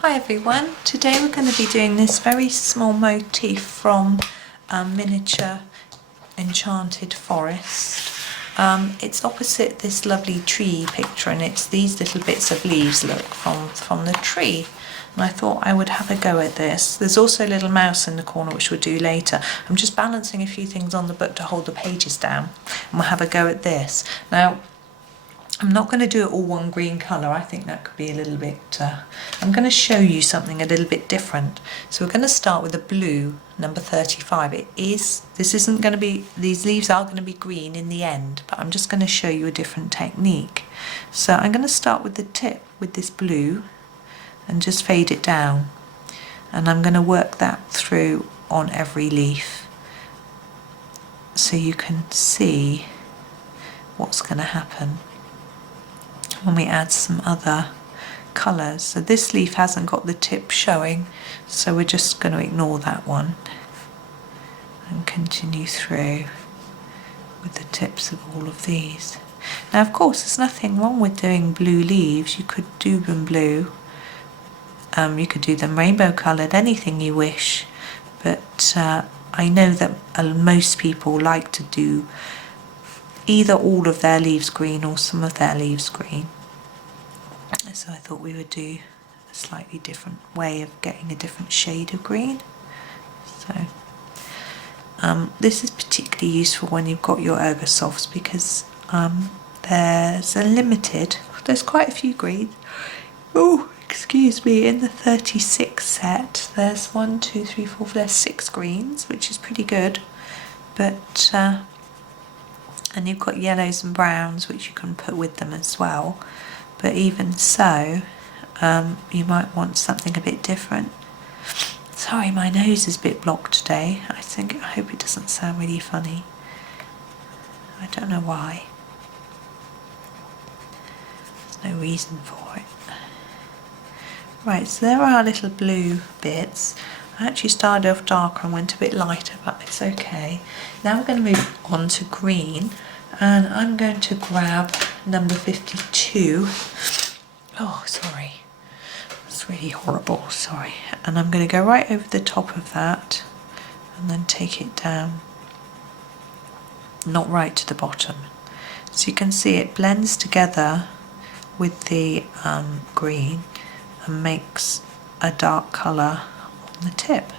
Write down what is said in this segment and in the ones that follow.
Hi everyone, today we're going to be doing this very small motif from Miniature Enchanted Forest. It's opposite this lovely tree picture, and it's these little bits of leaves, look, from the tree. And I thought I would have a go at this. There's also a little mouse in the corner, which we'll do later. I'm just balancing a few things on the book to hold the pages down, and we'll have a go at this. Now, I'm not going to do it all one green colour. I think that could be a little bit... I'm going to show you something a little bit different. So we're going to start with the blue, number 35. These leaves are going to be green in the end, but I'm just going to show you a different technique. So I'm going to start with the tip with this blue and just fade it down. And I'm going to work that through on every leaf so you can see what's going to happen when we add some other colours. So this leaf hasn't got the tip showing, so we're just going to ignore that one and continue through with the tips of all of these. Now of course there's nothing wrong with doing blue leaves. You could do them blue, you could do them rainbow coloured, anything you wish, but I know that most people like to do either all of their leaves green or some of their leaves green. So I thought we would do a slightly different way of getting a different shade of green. So this is particularly useful when you've got your Ergosofts, because there's quite a few greens. Oh, excuse me, in the 36 set there's 6 greens, which is pretty good, but and you've got yellows and browns which you can put with them as well, but even so you might want something a bit different. Sorry, my nose is a bit blocked today. I hope it doesn't sound really funny. I don't know why. There's no reason for it. Right, so there are our little blue bits. I actually started off darker and went a bit lighter, but it's okay. Now we're going to move on to green, and I'm going to grab number 52. Oh, sorry. That's really horrible, sorry. And I'm going to go right over the top of that and then take it down. Not right to the bottom. So you can see it blends together with the green and makes a dark colour on the tip.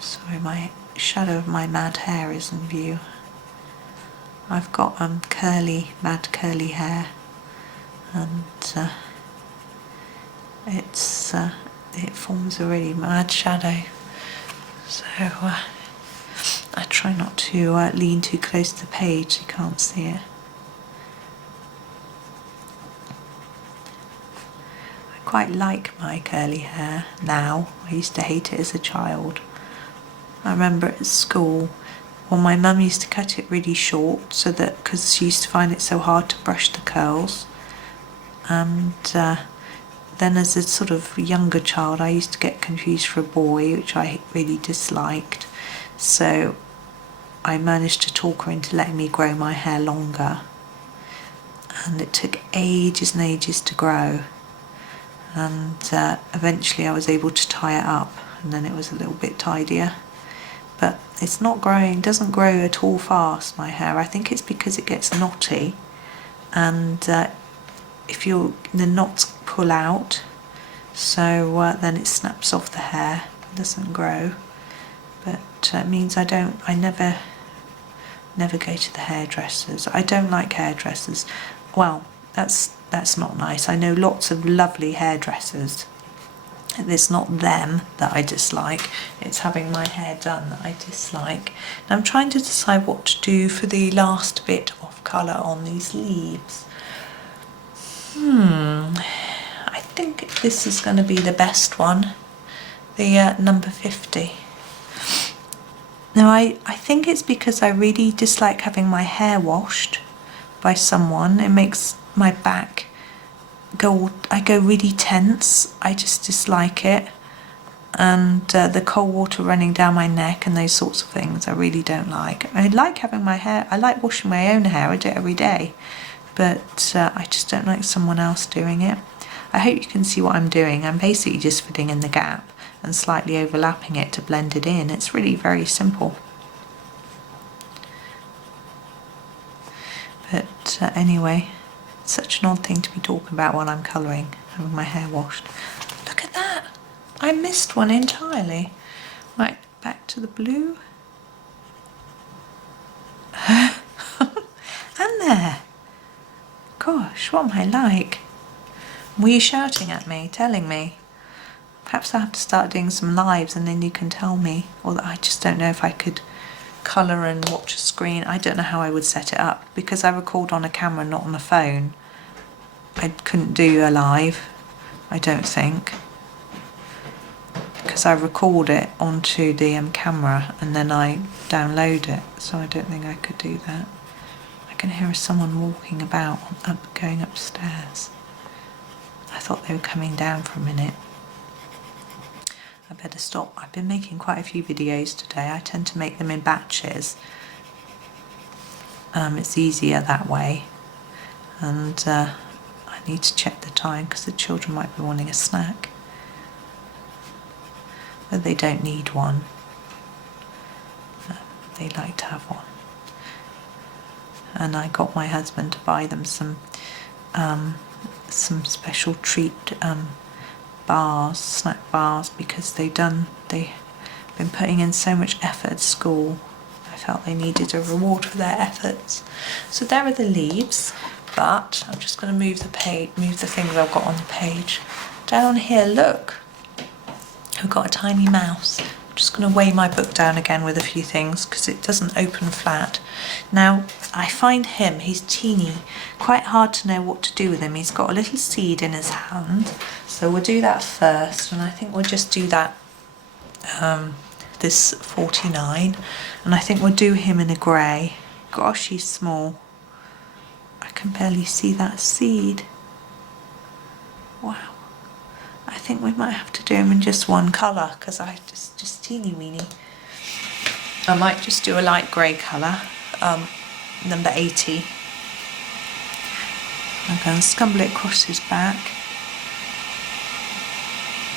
Sorry, my shadow of my mad hair is in view. I've got mad curly hair, and it forms a really mad shadow. So I try not to lean too close to the page so you can't see it. Quite like my curly hair now. I used to hate it as a child. I remember at school, well, my mum used to cut it really short, so that because she used to find it so hard to brush the curls, and then as a sort of younger child I used to get confused for a boy, which I really disliked, so I managed to talk her into letting me grow my hair longer, and it took ages and ages to grow. And eventually I was able to tie it up, and then it was a little bit tidier. But it's not growing, doesn't grow at all fast, my hair. I think it's because it gets knotty, and if the knots pull out, so then it snaps off the hair, it doesn't grow. But it means I never go to the hairdressers. I don't like hairdressers. Well, that's not nice. I know lots of lovely hairdressers. It's not them that I dislike, it's having my hair done that I dislike. And I'm trying to decide what to do for the last bit of colour on these leaves. I think this is going to be the best one, the number 50. Now I think it's because I really dislike having my hair washed by someone. It makes my back I go really tense. I just dislike it, and the cold water running down my neck and those sorts of things I really don't like. I like having my hair, I like washing my own hair, I do it every day, but I just don't like someone else doing it. I hope you can see what I'm doing. I'm basically just filling in the gap and slightly overlapping it to blend it in. It's really very simple. But anyway, it's such an odd thing to be talking about while I'm colouring, having my hair washed. Look at that! I missed one entirely. Right, back to the blue. And there! Gosh, what am I like? Were you shouting at me, telling me? Perhaps I have to start doing some lives and then you can tell me. Or I just don't know if I could colour and watch a screen. I don't know how I would set it up. Because I record on a camera, not on a phone. I couldn't do a live, I don't think. Because I record it onto the camera and then I download it. So I don't think I could do that. I can hear someone walking about, going upstairs. I thought they were coming down for a minute. I better stop. I've been making quite a few videos today. I tend to make them in batches. It's easier that way. And I need to check the time because the children might be wanting a snack. But they don't need one. They like to have one. And I got my husband to buy them some special treat bars, snack bars, because they've been putting in so much effort at school. I felt they needed a reward for their efforts. So there are the leaves, but I'm just going to move the things I've got on the page. Down here, look, I've got a tiny mouse. I'm just going to weigh my book down again with a few things because it doesn't open flat. Now, I find him, he's teeny, quite hard to know what to do with him. He's got a little seed in his hand, so we'll do that first, and I think we'll just do that, this 49, and I think we'll do him in a grey. Gosh, he's small. I can barely see that seed. Wow. I think we might have to do him in just one colour because I just teeny weeny. I might just do a light grey colour, number 80. I'm going to scumble it across his back.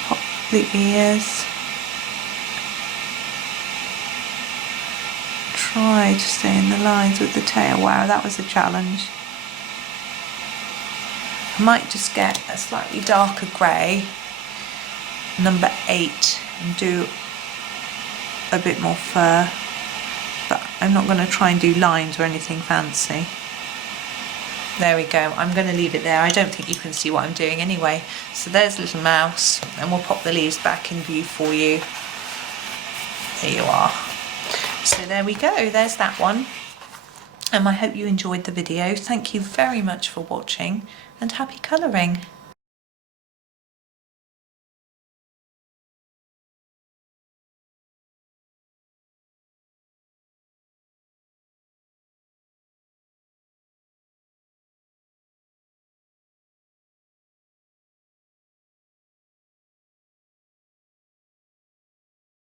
Pop the ears. Try to stay in the lines with the tail. Wow, that was a challenge. I might just get a slightly darker grey, number 8, and do a bit more fur, but I'm not going to try and do lines or anything fancy. There we go. I'm going to leave it there. I don't think you can see what I'm doing anyway. So there's Little Mouse, and we'll pop the leaves back in view for you. There you are. So there we go. There's that one. And I hope you enjoyed the video. Thank you very much for watching, and happy colouring.